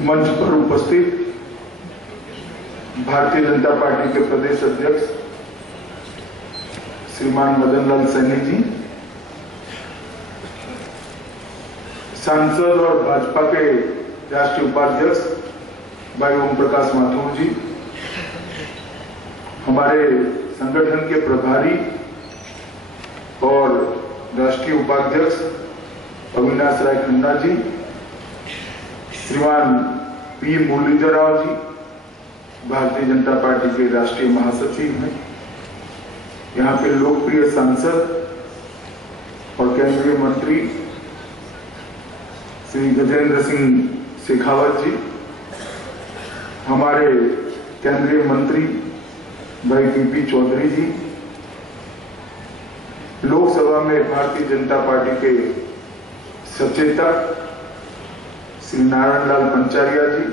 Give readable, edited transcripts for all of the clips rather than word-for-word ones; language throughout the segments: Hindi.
मंच पर उपस्थित भारतीय जनता पार्टी के प्रदेश अध्यक्ष श्रीमान मदन लाल सैनी जी, सांसद और भाजपा के राष्ट्रीय उपाध्यक्ष भाई ओम प्रकाश माथुर जी, हमारे संगठन के प्रभारी और राष्ट्रीय उपाध्यक्ष अविनाश राय खन्ना जी, श्रीमान पी मुरलीधर राव जी, भारतीय जनता पार्टी के राष्ट्रीय महासचिव हैं, यहाँ पे लोकप्रिय सांसद और केंद्रीय मंत्री श्री गजेंद्र सिंह शेखावत जी, हमारे केंद्रीय मंत्री भाई पीपी चौधरी जी, लोकसभा में भारतीय जनता पार्टी के सचेतक श्री नारायण लाल पंचारिया जी,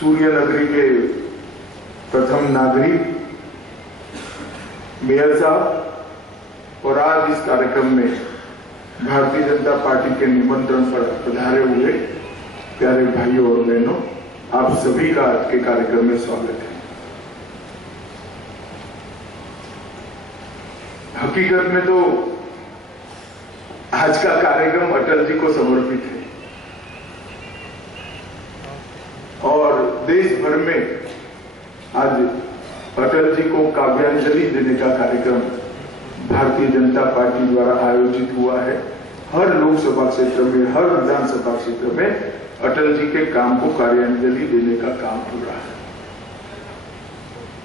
सूर्य नगरी के प्रथम नागरिक मेयर साहब और आज इस कार्यक्रम में भारतीय जनता पार्टी के निमंत्रण पर पधारे हुए प्यारे भाइयों और बहनों, आप सभी का आज के कार्यक्रम में स्वागत है। हकीकत में तो आज का कार्यक्रम अटल जी को समर्पित है और देश भर में आज अटल जी को काव्यांजलि देने का कार्यक्रम भारतीय जनता पार्टी द्वारा आयोजित हुआ है। हर लोकसभा क्षेत्र में, हर विधानसभा क्षेत्र में अटल जी के काम को कार्यांजलि देने का काम हो रहा है।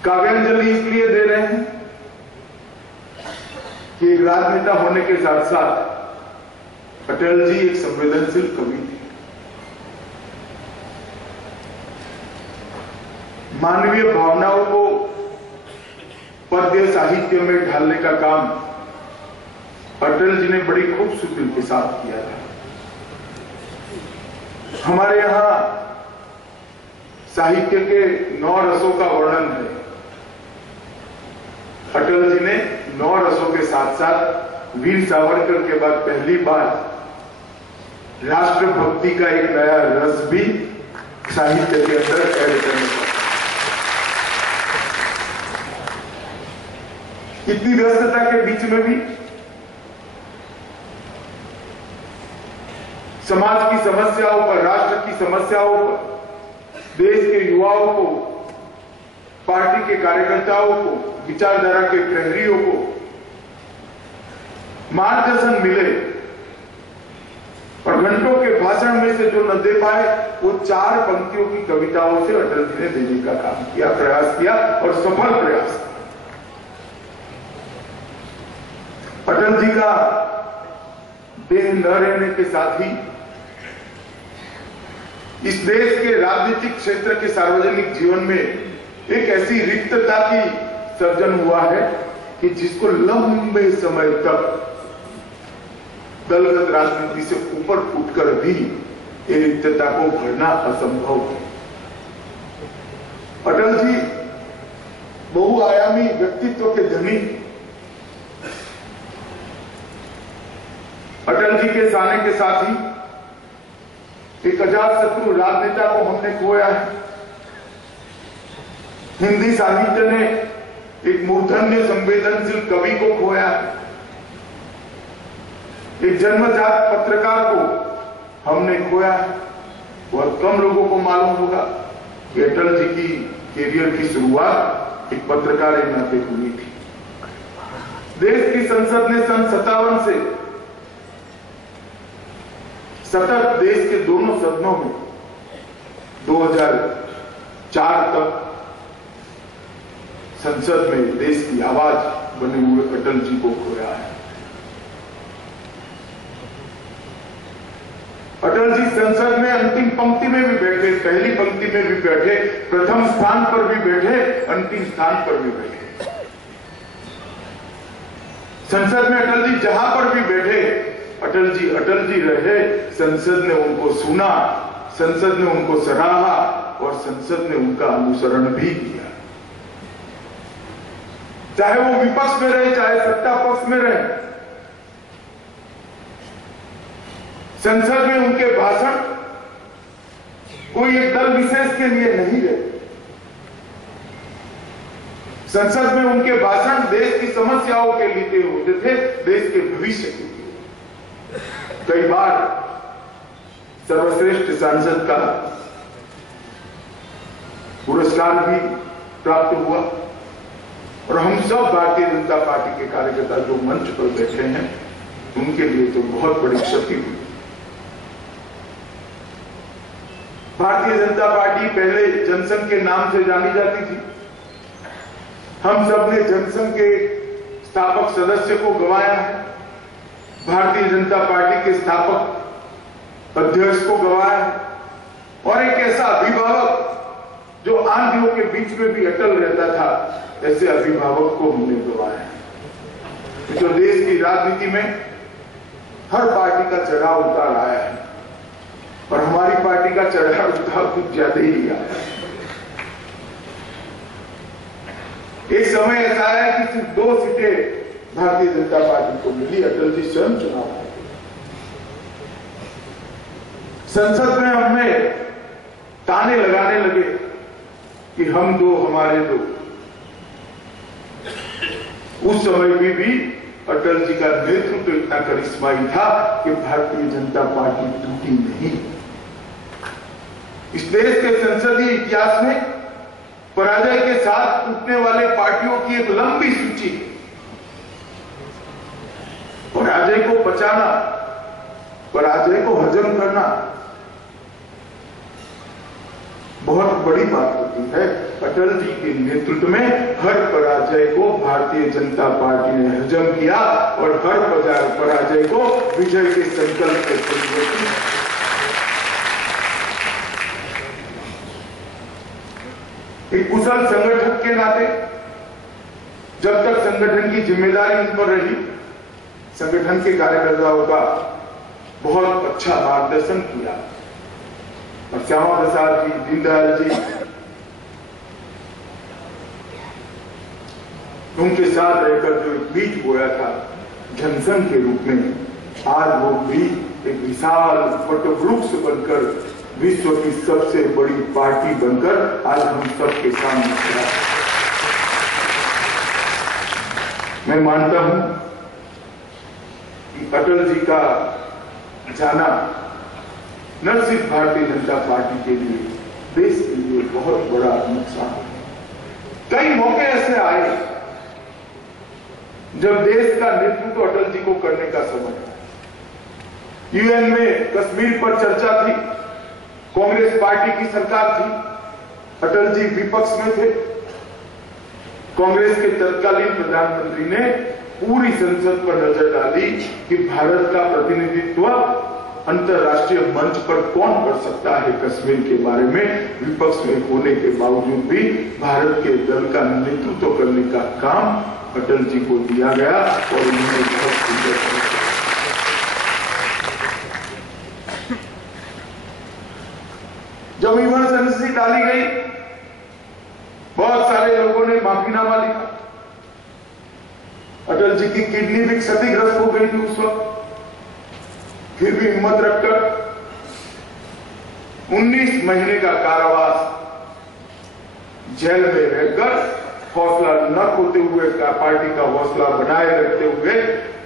काव्यांजलि इसलिए दे रहे हैं कि एक राजनेता होने के साथ साथ अटल जी एक संवेदनशील कवि थे। मानवीय भावनाओं को पद्य साहित्य में ढालने का काम अटल जी ने बड़ी खूबसूरती के साथ किया था। हमारे यहां साहित्य के 9 रसों का वर्णन है। अटल जी ने 9 रसों के साथ साथ वीर सावरकर के बाद पहली बार राष्ट्रभक्ति का एक नया रस भी साहित्य के अंदर ऐड करने का। इतनी व्यस्तता के बीच में भी समाज की समस्याओं पर, राष्ट्र की समस्याओं पर, देश के युवाओं को, पार्टी के कार्यकर्ताओं को, विचारधारा के प्रहरियों को मार्गदर्शन मिले और घंटों के भाषण में से जो न दे पाए वो 4 पंक्तियों की कविताओं से अटल जी ने देने का काम किया, प्रयास किया और सफल प्रयास। अटल जी का देह न रहने के साथ ही इस देश के राजनीतिक क्षेत्र के सार्वजनिक जीवन में एक ऐसी रिक्तता की सर्जन हुआ है कि जिसको लंबे समय तक दलगत राजनीति से ऊपर उठकर भी ये रिक्तता को भरना असंभव है। अटल जी बहुआयामी व्यक्तित्व के धनी। अटल जी के जाने के साथ ही एक अजातशत्रु राजनेता को हमने खोया है। हिंदी साहित्य ने एक मूर्धन्य संवेदनशील कवि को खोया है। एक जन्मजात पत्रकार को हमने खोया है। बहुत कम लोगों को मालूम होगा कि अटल जी की कैरियर की शुरुआत एक पत्रकार के नाते हुई थी। देश की संसद ने सन 57 से सतत देश के दोनों सदनों में 2004 तक संसद में देश की आवाज बने हुए अटल जी को खोया है। अटल जी संसद में अंतिम पंक्ति में भी बैठे, पहली पंक्ति में भी बैठे, प्रथम स्थान पर भी बैठे, अंतिम स्थान पर भी बैठे। संसद में अटल जी जहां पर भी बैठे अटल जी रहे। संसद ने उनको सुना, संसद ने उनको सराहा और संसद ने उनका अनुसरण भी किया। चाहे वो विपक्ष में रहे, चाहे सत्ता पक्ष में रहे, संसद में उनके भाषण कोई एक दल विशेष के लिए नहीं रहे। संसद में उनके भाषण देश की समस्याओं के लिए होते थे, देश के भविष्य के लिए। कई बार सर्वश्रेष्ठ सांसद का पुरस्कार भी प्राप्त हुआ और हम सब भारतीय जनता पार्टी के कार्यकर्ता जो मंच पर बैठे हैं उनके लिए तो बहुत बड़ी क्षति हुई। भारतीय जनता पार्टी पहले जनसंघ के नाम से जानी जाती थी। हम सब ने जनसंघ के स्थापक सदस्य को गंवाया है, भारतीय जनता पार्टी के स्थापक अध्यक्ष को गंवाया है और एक ऐसा अभिभावक जो आंधियों के बीच में भी अटल रहता था, ऐसे अभिभावक को हमने गंवाया है। जो देश की राजनीति में हर पार्टी का चढ़ाव उतार आया है और हमारी पार्टी का चढ़ाव उतार कुछ ज्यादा ही आया है। एक समय ऐसा आया कि सिर्फ 2 सीटें भारतीय जनता पार्टी को मिली, अटल जी स्वयं चुनाव लड़े। संसद में हमें ताने लगाने लगे कि हम दो हमारे दो। उस समय भी अटल जी का नेतृत्व इतना करिश्माई था कि भारतीय जनता पार्टी टूटी नहीं। इस देश के संसदीय इतिहास में पराजय के साथ टूटने वाले पार्टियों की एक लंबी सूची है। पराजय को पचाना, पराजय को हजम करना बहुत बड़ी बात होती है। अटल जी के नेतृत्व में हर पराजय को भारतीय जनता पार्टी ने हजम किया और हर पराजय को विजय के संकल्प से परिवर्तित किया। एक कुशल संगठक के नाते जब तक संगठन की जिम्मेदारी उन पर रही, संगठन के कार्यकर्ताओं का बहुत अच्छा मार्गदर्शन किया और श्यामा प्रसाद जी, दीनदयाल जी, उनके साथ रहकर जो एक बीज बोया था जनसंघ के रूप में, आज वो भी एक विशाल वटवृक्ष बनकर विश्व की सबसे बड़ी पार्टी बनकर आज हम सबके सामने खड़ा है। मैं मानता हूं कि अटल जी का जाना न सिर्फ भारतीय जनता पार्टी के लिए, देश के लिए बहुत बड़ा नुकसान है। कई मौके ऐसे आए जब देश का नेतृत्व अटल जी को करने का समय था। यूएन में कश्मीर पर चर्चा थी, कांग्रेस पार्टी की सरकार थी, अटल जी विपक्ष में थे। कांग्रेस के तत्कालीन प्रधानमंत्री ने पूरी संसद पर नजर डाली कि भारत का प्रतिनिधित्व अंतर्राष्ट्रीय मंच पर कौन कर सकता है कश्मीर के बारे में। विपक्ष में होने के बावजूद भी भारत के दल का नेतृत्व करने का काम अटल जी को दिया गया और उन्होंने बहुत सुंदर किया। जब इमरजेंसी डाली गई, बहुत सारे लोगों ने माफीनामा लिखा। अटल जी की किडनी भी क्षतिग्रस्त हो गई थी उस वक्त, फिर भी हिम्मत रखकर 19 महीने का कारावास जेल में रहकर हौसला न खोते हुए पार्टी का हौसला बनाए रखते हुए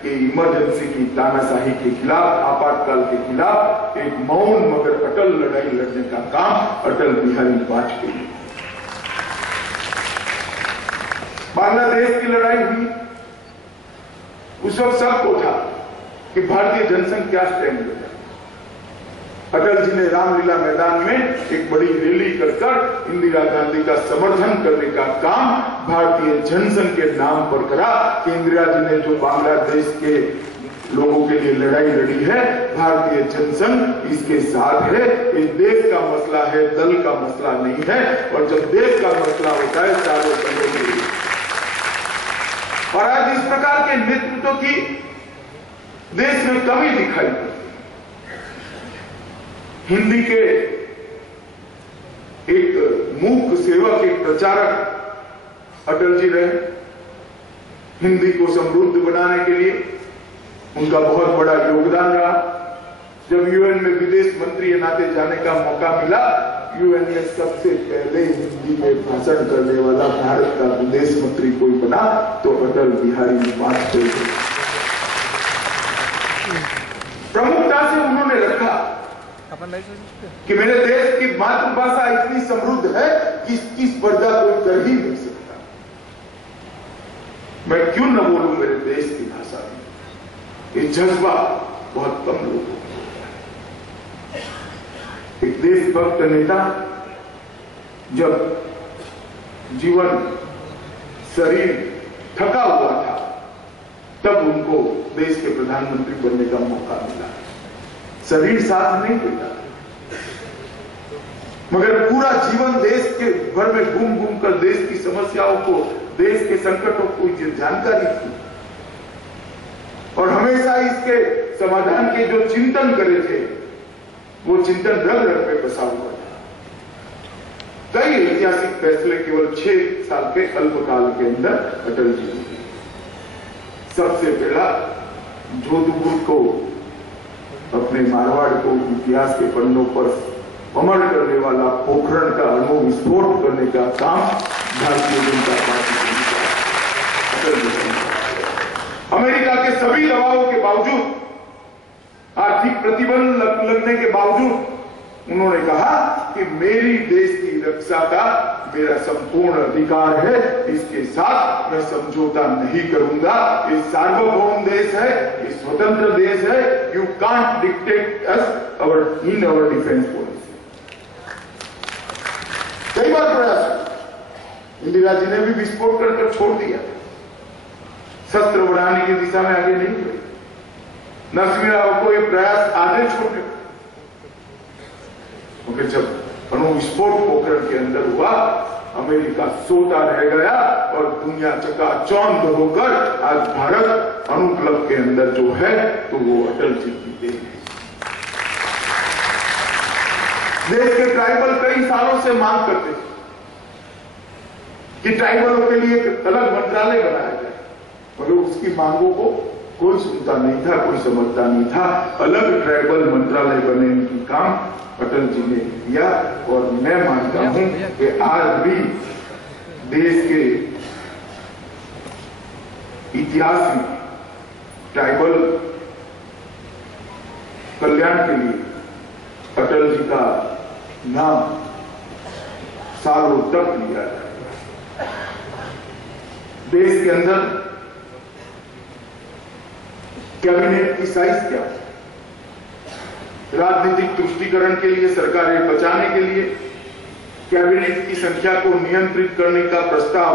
कि इमरजेंसी की तानाशाही के खिलाफ, आपातकाल के खिलाफ एक मौन मगर अटल लड़ाई लड़ने का काम अटल बिहारी वाजपेयी। बांग्लादेश की लड़ाई हुई, उस वक्त सबको था कि भारतीय जनसंघ क्या स्टैंड लेगा। अटल जी ने रामलीला मैदान में एक बड़ी रैली कर इंदिरा गांधी का समर्थन करने का काम भारतीय जनसंघ के नाम पर करा कि इंदिरा जी ने जो बांग्लादेश के लोगों के लिए लड़ाई लड़ी है, भारतीय जनसंघ इसके साथ है। इस देश का मसला है, दल का मसला नहीं है। और जब देश का मसला होता है चारों दलों के लिए। और आज इस प्रकार के नेतृत्व की देश में कमी दिखाई दी। हिंदी के एक मूक सेवक, एक प्रचारक अटल जी रहे। हिंदी को समृद्ध बनाने के लिए उनका बहुत बड़ा योगदान रहा। जब यूएन में विदेश मंत्री के नाते जाने का मौका मिला, यूएन में सबसे पहले हिंदी में भाषण करने वाला भारत का विदेश मंत्री कोई बना तो अटल बिहारी वाजपेयी। प्रमुखता से उन्होंने रखा कि मेरे देश की मातृभाषा इतनी समृद्ध है कि इसकी स्पर्धा कोई कर ही नहीं सकता। मैं क्यों न बोलूं मेरे देश की भाषा में। ये जज्बा बहुत कम लोगों को है। एक देशभक्त नेता जब जीवन शरीर थका हुआ था तब उनको देश के प्रधानमंत्री बनने का मौका मिला। शरीर साथ नहीं देता, मगर पूरा जीवन देश के भर में घूम घूम कर देश की समस्याओं को, देश के संकटों को जानकारी थी और हमेशा इसके समाधान के जो चिंतन करे थे वो चिंतन रग रग में बसा हुआ था। कई ऐतिहासिक फैसले केवल 6 साल के अल्पकाल के अंदर अटल जी ने। सबसे पहला जोधपुर को, अपने मारवाड़ को इतिहास के पन्नों पर अमर करने वाला पोखरण का अणु विस्फोट करने का काम भारतीय जनता पार्टी ने। अमेरिका के सभी दबावों के बावजूद, आर्थिक प्रतिबंध लगने के बावजूद उन्होंने कहा कि मेरी देश की रक्षा का मेरा संपूर्ण अधिकार है, इसके साथ मैं समझौता नहीं करूंगा। ये सार्वभौम देश है, ये स्वतंत्र देश है। You can't dictate us in our defence policy. कई बार प्रयास इंदिरा जी ने भी विस्फोट कर छोड़ दिया, शस्त्र बढ़ाने की दिशा में आगे नहीं बढ़ी। नरसिम्हा राव को यह प्रयास आधे छोटे, क्योंकि जब अणु विस्फोट पोखरण के अंदर हुआ अमेरिका सोता रह गया और दुनिया चकाचौंध होकर आज भारत अणु क्लब के अंदर जो है तो वो अटल जी की देन है। देश के ट्राइबल कई सालों से मांग करते थे कि ट्राइबलों के लिए एक अलग मंत्रालय बनाया जाए, मगर उसकी मांगों को कोई सुनता नहीं था, कोई समझता नहीं था। अलग ट्राइबल मंत्रालय बनने की काम अटल जी ने किया और मैं मानता हूं कि आज भी देश के इतिहास में ट्राइबल कल्याण के लिए अटल जी का नाम सालों तक लिया जाएगा। देश के अंदर कैबिनेट की साइज क्या है? राजनीतिक तुष्टीकरण के लिए, सरकारें बचाने के लिए कैबिनेट की संख्या को नियंत्रित करने का प्रस्ताव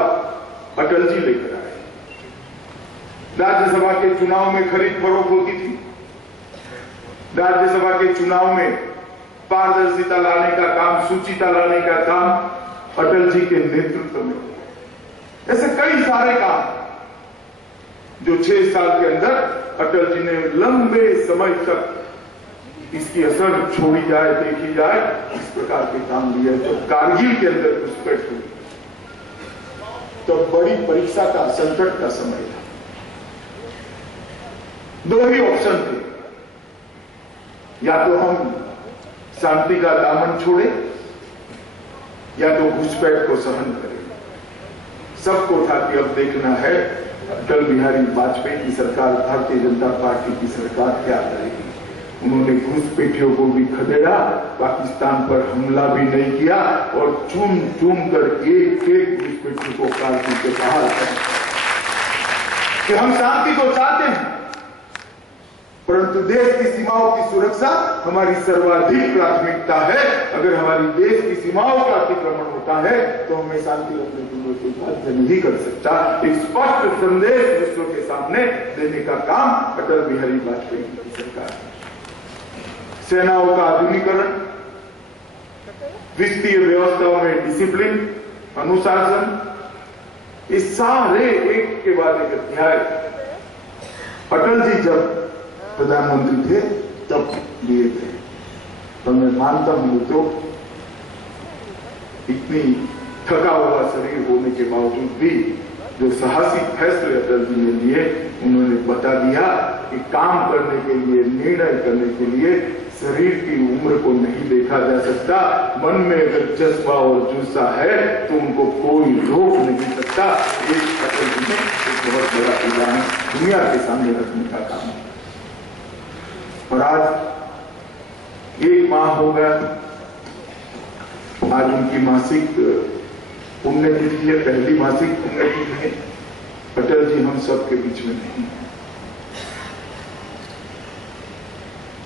अटल जी लेकर आए। राज्यसभा के चुनाव में खरीद फरोख्त होती थी। राज्यसभा के चुनाव में पारदर्शिता लाने का काम, सूचिता लाने का काम अटल जी के नेतृत्व में। ऐसे कई सारे काम जो 6 साल के अंदर अटल जी ने लंबे समय तक इसकी असर छोड़ी जाए, देखी जाए, इस प्रकार के काम लिए। तो कारगिल के अंदर घुसपैठ हुई तो बड़ी परीक्षा का, संकट का समय था। 2 ही ऑप्शन थे, या तो हम शांति का दामन छोड़े या तो घुसपैठ को सहन करें। सबको था कि अब देखना है अटल बिहारी वाजपेयी की सरकार, भारतीय जनता पार्टी की सरकार क्या करेगी। उन्होंने घुसपैठियों को भी खदेड़ा, पाकिस्तान पर हमला भी नहीं किया और चूम चूम कर एक एक घुसपैठियों को कारगिल से बाहर कर कि हम शांति को चाहते हैं, परंतु देश की सीमाओं की सुरक्षा हमारी सर्वाधिक प्राथमिकता है। अगर हमारी देश की सीमाओं का अतिक्रमण होता है तो हमें शांति रखने के लिए कोई बाध्य नहीं कर सकता। एक स्पष्ट संदेश विश्व के सामने देने का काम अटल बिहारी वाजपेयी की सरकार है। सेनाओं का आधुनिकीकरण, वित्तीय व्यवस्थाओं में डिसिप्लिन, अनुशासन, इस सारे एक के बाद एक अध्याय अटल जी जब प्रधानमंत्री थे तब लिए थे। तो मैं मानता हूं तो इतनी थका हुआ शरीर होने के बावजूद भी जो साहसी फैसले अटल जी ने लिए, उन्होंने बता दिया कि काम करने के लिए, निर्णय करने के लिए शरीर की उम्र को नहीं देखा जा सकता। मन में अगर जज्बा और जुस्सा है तो उनको कोई रोक नहीं सकता। एक अटल जी ने एक बहुत बड़ा उदाहरण दुनिया के सामने रखने का काम है। और आज 1 माह हो गया, आज उनकी मासिक पुण्यतिथि है, पहली मासिक पुण्यतिथि है। अटल जी हम सब के बीच में नहीं,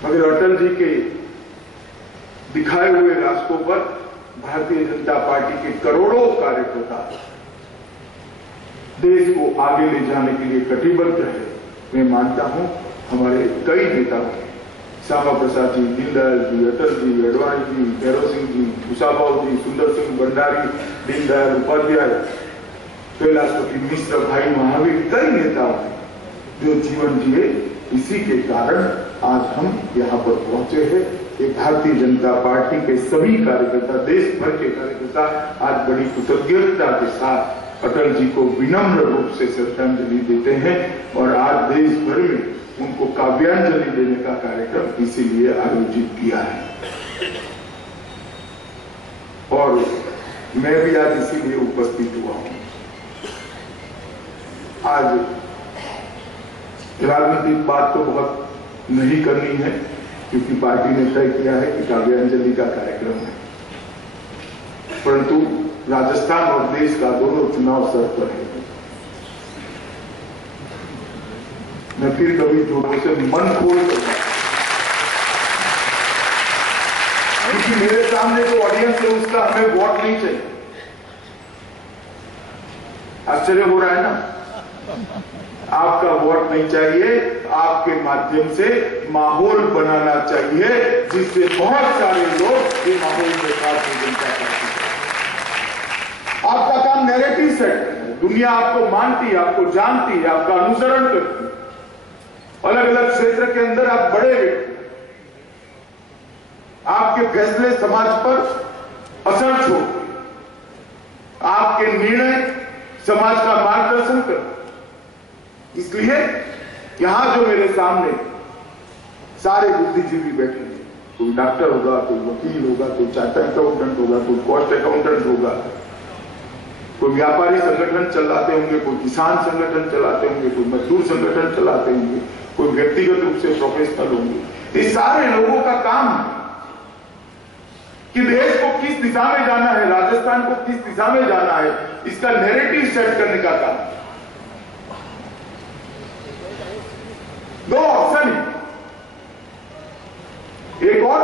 मगर अटल जी के दिखाए हुए रास्तों पर भारतीय जनता पार्टी के करोड़ों कार्यकर्ता देश को आगे ले जाने के लिए कटिबद्ध है। मैं मानता हूं हमारे कई नेता, श्यामा प्रसाद जी, दीनदयाल जी, अटल जी, अडवाणी जी, भैरव सिंह जी, कुशाभाऊ जी, सुंदर सिंह भंडारी, दीनदयाल उपाध्याय, कैलाशपति मिश्र, भाई महावीर, कई नेता जो जीवन जिए, इसी के कारण आज हम यहाँ पर पहुंचे हैं। ये भारतीय जनता पार्टी के सभी कार्यकर्ता, देश भर के कार्यकर्ता आज बड़ी कृतज्ञता के साथ अटल जी को विनम्र रूप से श्रद्धांजलि देते हैं। और आज देश भर में उनको काव्यांजलि देने का कार्यक्रम इसीलिए आयोजित किया है। और मैं भी आज इसीलिए उपस्थित हुआ हूं। आज राजनीतिक बात तो बहुत नहीं करनी है, क्योंकि पार्टी ने तय किया है कि काव्यांजलि का कार्यक्रम है, परंतु राजस्थान और देश का दोनों चुनाव सर पर है। मैं फिर कभी जोरों से मन खोल सकता, क्योंकि मेरे सामने जो ऑडियंस है उसका हमें वोट नहीं चाहिए। आश्चर्य हो रहा है ना? आपका वोट नहीं चाहिए, आपके माध्यम से माहौल बनाना चाहिए जिससे बहुत सारे लोग ये माहौल के साथ जनता पार्टी। आपका काम नैरेटिव सेट करना है। दुनिया आपको मानती है, आपको जानती है, आपका अनुसरण करती है। अलग अलग क्षेत्र के अंदर आप बड़े व्यक्ति, आपके फैसले समाज पर असर छोड़ते, आपके निर्णय समाज का मार्गदर्शन करते। इसलिए यहां जो मेरे सामने सारे बुद्धिजीवी बैठे हैं, कोई डॉक्टर होगा, कोई वकील होगा, कोई चार्टर्ड अकाउंटेंट होगा, कोई कॉस्ट अकाउंटेंट होगा, कोई व्यापारी संगठन चलाते होंगे, कोई किसान संगठन चलाते होंगे, कोई मजदूर संगठन चलाते होंगे, कोई व्यक्तिगत रूप से प्रोफेशनल होंगे। ये सारे लोगों का काम है कि देश को किस दिशा में जाना है, राजस्थान को किस दिशा में जाना है, इसका नैरेटिव सेट करने का काम। दो ऑप्शन है, एक और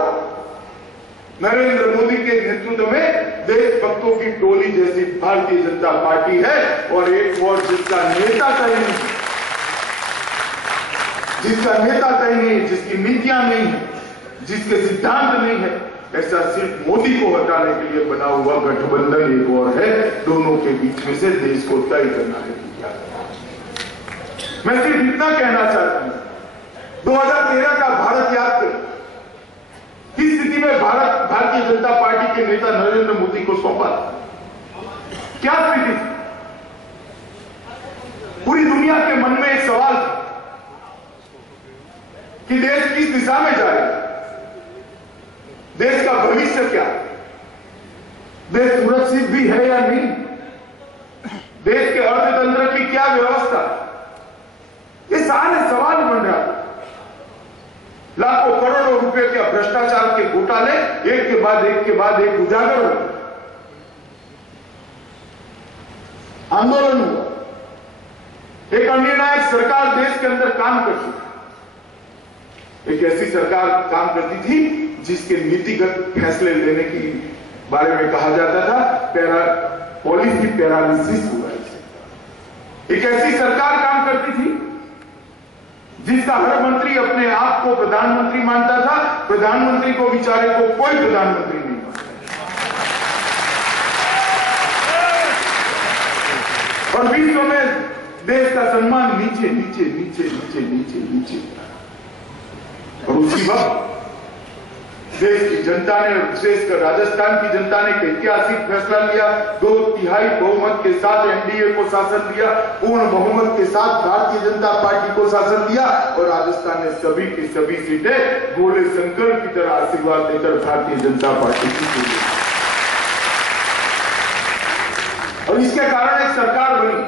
नरेंद्र मोदी के नेतृत्व में देशभक्तों की टोली जैसी भारतीय जनता पार्टी है, और एक और जिसका नेता तय नहीं, जिसकी नीतियां नहीं है, जिसके सिद्धांत नहीं है, ऐसा सिर्फ मोदी को हटाने के लिए बना हुआ गठबंधन एक और है। दोनों के बीच में से देश को तय करना है। मैं सिर्फ इतना कहना चाहता हूं, 2013 का भारत याद करें। किस स्थिति में भारतीय जनता पार्टी के नेता नरेंद्र मोदी को सौंपा, क्या स्थिति थी? पूरी दुनिया के मन में एक सवाल था कि देश किस दिशा में जाएगा, देश का भविष्य क्या, देश सुरक्षित भी है या नहीं, देश के अर्थतंत्र की क्या व्यवस्था। ये सारे सवाल बन रहा था। लाखों करोड़ों रुपए के भ्रष्टाचार के घोटाले एक के बाद एक उजागर हुए, आंदोलन हुआ। एक निर्णायक सरकार देश के अंदर काम करती थी, एक ऐसी सरकार काम करती थी जिसके नीतिगत फैसले लेने की बारे में कहा जाता था पॉलिसी पैरालिसिस हुआ है। एक ऐसी सरकार काम करती थी जिसका हर मंत्री अपने आप को प्रधानमंत्री मानता था, प्रधानमंत्री को बेचारे को कोई प्रधानमंत्री नहीं मानता। और विश्व में देश का सम्मान नीचे नीचे नीचे नीचे नीचे नीचे। और उसी वक्त देश की जनता ने, विशेषकर राजस्थान की जनता ने एक ऐतिहासिक फैसला लिया। 2/3 बहुमत के साथ एनडीए को शासन दिया, पूर्ण बहुमत के साथ भारतीय जनता पार्टी को शासन दिया और राजस्थान ने सभी की सभी सीटें भोले शंकर की तरह आशीर्वाद देकर भारतीय जनता पार्टी की जीती। और इसके कारण एक सरकार बनी।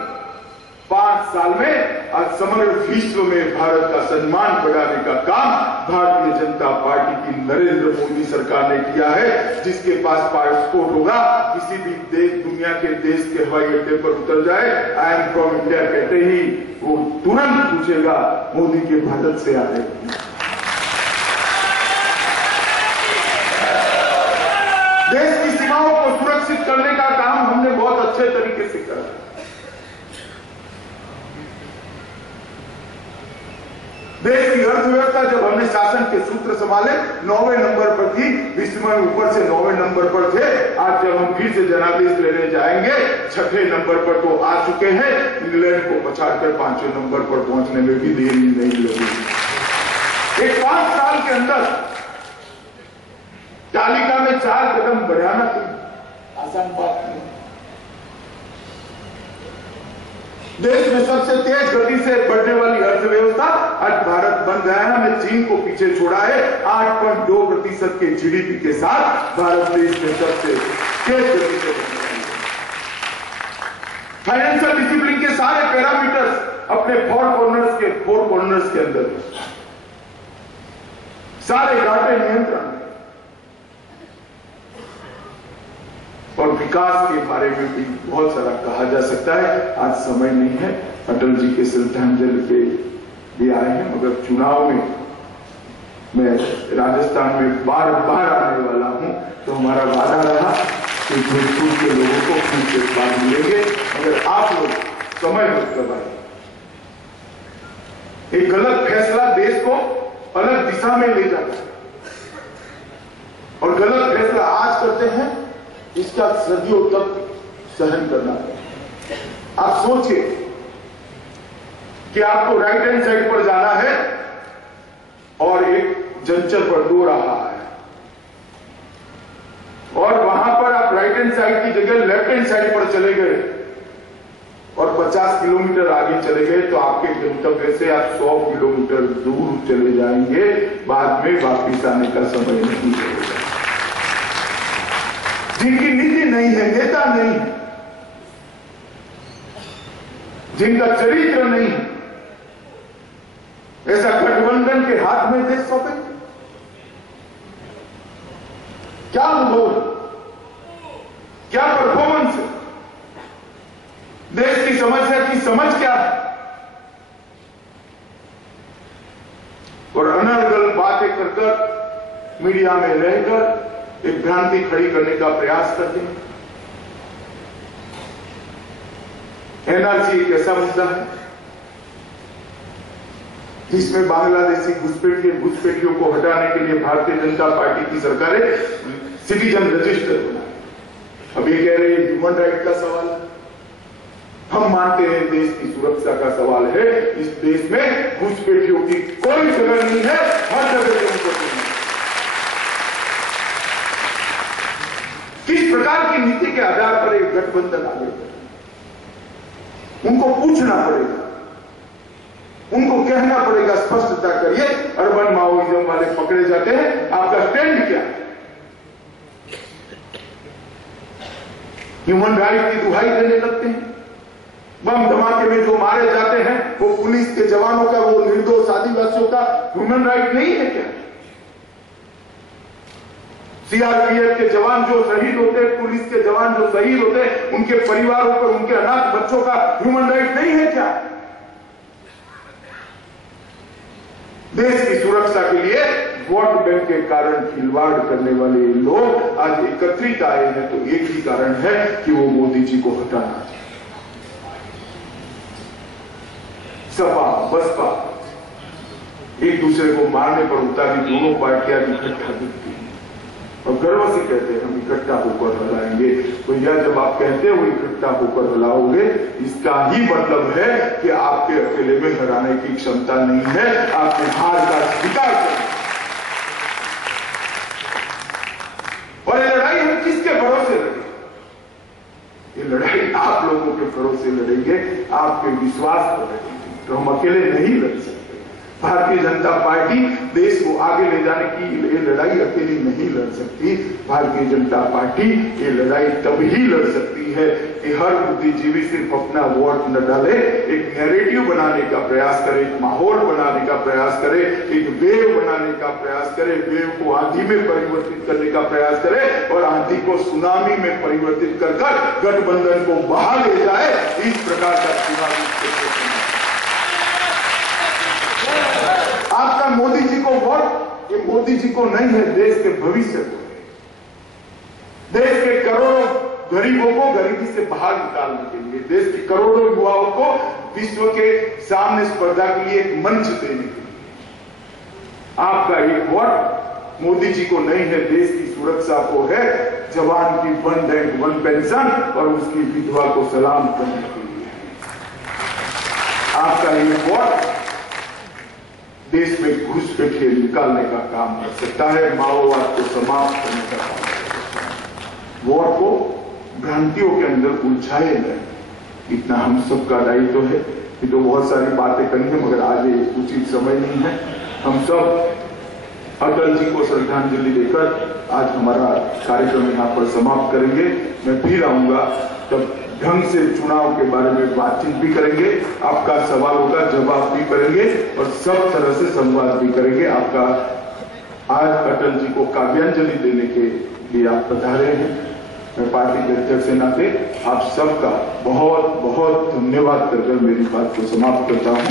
5 साल में आज समग्र विश्व में भारत का सम्मान बढ़ाने का काम भारतीय जनता पार्टी की नरेंद्र मोदी सरकार ने किया है। जिसके पास पासपोर्ट होगा, किसी भी देश, दुनिया के देश के हवाई अड्डे पर उतर जाए, आई एम फ्रॉम इंडिया कहते ही वो तुरंत पूछेगा मोदी के भारत से आ रहे हैं। देश की सीमाओं को सुरक्षित करने का काम हमने बहुत अच्छे तरीके से करा। देश की अर्थव्यवस्था जब हमने शासन के सूत्र संभाले 9वें नंबर पर थी, विश्व में ऊपर से 9वें नंबर पर थे। आज जब हम फिर से जनादेश लेने जाएंगे 6ठे नंबर पर तो आ चुके हैं। इंग्लैंड को पछाड़कर 5वें नंबर पर पहुंचने में भी देरी नहीं लगी। एक 5 साल के अंदर तालिका में 4 कदम बढ़ाना कोई आसान बात नहीं। देश में सबसे तेज गति से बढ़ने वाली अर्थव्यवस्था आज भारत बन गया है। हमने चीन को पीछे छोड़ा है। 8.2% के जीडीपी के साथ भारत देश में सबसे तेज गति से बढ़ रहा है। फाइनेंशियल डिसिप्लिन के सारे पैरामीटर्स अपने 4 कॉर्नर्स के अंदर, सारे घाटे नियंत्रण और विकास के बारे में भी बहुत सारा कहा जा सकता है। आज समय नहीं है, अटल जी के श्रद्धांजलि पे भी आए हैं, मगर चुनाव में मैं राजस्थान में बार बार आने वाला हूं, तो हमारा वादा रहा कि जोधपुर के लोगों को फिर से बार मिलेंगे। अगर आप लोग समय मत करवाए, एक गलत फैसला देश को अलग दिशा में ले जाता है और गलत फैसला आज करते हैं, इसका सदियों तक सहन करना है। आप सोचिए कि आपको राइट हैंड साइड पर जाना है और एक जंचर पर दो रहा है और वहां पर आप राइट हैंड साइड की जगह लेफ्ट हैंड साइड पर चले गए और 50 किलोमीटर आगे चले गए, तो आपके गंतव्य से आप 100 किलोमीटर दूर चले जाएंगे। बाद में वापिस आने का समय नहीं मिलेगा। जिनकी नीति नहीं है, नेता नहीं है, जिनका चरित्र नहीं है, ऐसा गठबंधन के हाथ में देश सौंपे। क्या अनुभव, क्या परफॉर्मेंस है, देश की समस्या की समझ क्या है, और अनर्गल बातें कर मीडिया में रहकर एक भ्रांति खड़ी करने का प्रयास करते हैं। एनआरसी एक ऐसा मुद्दा है जिसमें बांग्लादेशी घुसपैठियों को हटाने के लिए भारतीय जनता पार्टी की सरकारें सिटीजन रजिस्टर बनाए। अब ये कह रहे हैं ह्यूमन राइट का सवाल है। हम मानते हैं देश की सुरक्षा का सवाल है। इस देश में घुसपैठियों की कोई जगह नहीं है, हर जगह किस प्रकार की नीति के आधार पर एक गठबंधन आगे बढ़े, उनको पूछना पड़ेगा, उनको कहना पड़ेगा, स्पष्टता करिए। अर्बन माओइज्म वाले पकड़े जाते हैं, आपका स्टैंड क्या है? ह्यूमन राइट की दुहाई देने लगते हैं। बम धमाके में जो मारे जाते हैं वो पुलिस के जवानों का, वो निर्दोष आदिवासियों का ह्यूमन राइट नहीं है क्या? सीआरपीएफ के जवान जो शहीद होते हैं, पुलिस के जवान जो शहीद होते हैं, उनके परिवारों पर, उनके अनाथ बच्चों का ह्यूमन राइट नहीं है क्या? देश की सुरक्षा के लिए वोट बैंक के कारण खिलवाड़ करने वाले लोग आज एकत्रित आए हैं, तो एक ही कारण है कि वो मोदी जी को हटाना चाहिए। सपा बसपा एक दूसरे को मारने पर उतारी, दोनों पार्टियां इकट्ठा दिखती हैं और गर्व से कहते हैं हम इकट्ठा होकर हराएंगे। तो यह जब आप कहते हो इकट्ठा होकर हराओगे, इसका ही मतलब है कि आपके अकेले में हराने की क्षमता नहीं है, आपने हार का स्वीकार करना। ये लड़ाई आप लोगों के भरोसे लड़ेंगे, आपके विश्वास पर लड़ेंगे, तो हम अकेले नहीं लड़ सकते। भारतीय जनता पार्टी देश को आगे ले जाने की ये लड़ाई अकेली नहीं लड़ सकती। भारतीय जनता पार्टी ये लड़ाई तभी लड़ सकती है कि हर बुद्धिजीवी सिर्फ अपना वोट न डाले, एक नैरेटिव बनाने का प्रयास करे, एक माहौल बनाने का प्रयास करे, एक वेव बनाने का प्रयास करे, वेव को आंधी में परिवर्तित करने का प्रयास करे और आंधी को सुनामी में परिवर्तित कर गठबंधन को बहा ले जाए। इस प्रकार का चुनावी आपका मोदी जी को वोट, ये मोदी जी को नहीं है, देश के भविष्य को, देश के करोड़ों गरीबों को गरीबी से बाहर निकालने के लिए, देश के करोड़ों युवाओं को विश्व के सामने स्पर्धा के लिए एक मंच देने के लिए आपका ये वोट मोदी जी को नहीं है, देश की सुरक्षा को है, जवान की 1 रैंक 1 पेंशन और उसकी विधवा को सलाम करने के लिए। आपका ये वोट देश में घुसपैठिए निकालने का काम कर सकता है, माओवाद को समाप्त करने का काम कर सकता है। वोट को भ्रांतियों के अंदर उलझाए नहीं, इतना हम सबका दायित्व है। ये तो बहुत सारी बातें करनी है, मगर आज ये उचित समय नहीं है। हम सब अटल जी को श्रद्धांजलि देकर आज हमारा कार्यक्रम यहाँ पर समाप्त करेंगे। मैं फिर आऊंगा, तब ढंग से चुनाव के बारे में बातचीत भी करेंगे, आपका सवाल होगा जवाब भी करेंगे और सब तरह से संवाद भी करेंगे। आपका आज अटल जी को काव्यांजलि देने के लिए आप पधारे हैं। मैं पार्टी के अध्यक्ष के नाते आप सबका बहुत बहुत धन्यवाद करके मेरी बात को समाप्त करता हूँ।